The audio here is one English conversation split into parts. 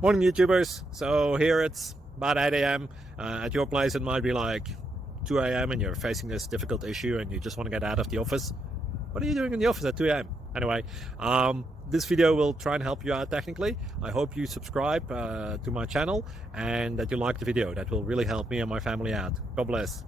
Morning YouTubers. So here it's about 8 a.m. At your place it might be like 2 a.m. and you're facing this difficult issue and you just want to get out of the office. What are you doing in the office at 2 a.m.? Anyway, this video will try and help you out technically. I hope you subscribe to my channel and that you like the video. That will really help me and my family out. God bless.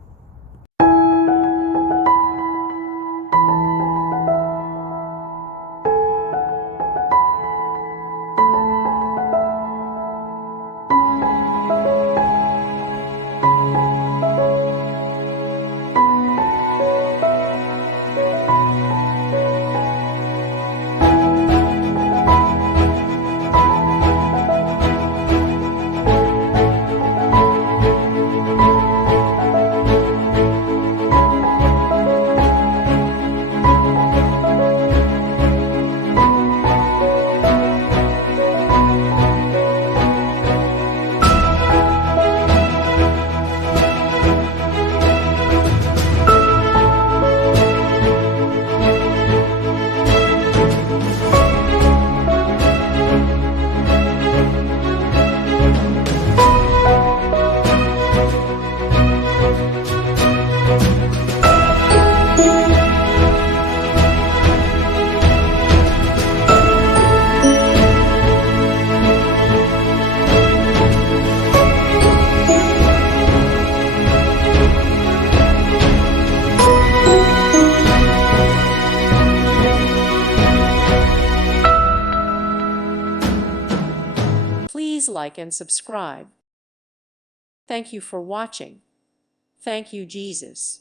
Please like and subscribe. Thank you for watching. Thank you, Jesus.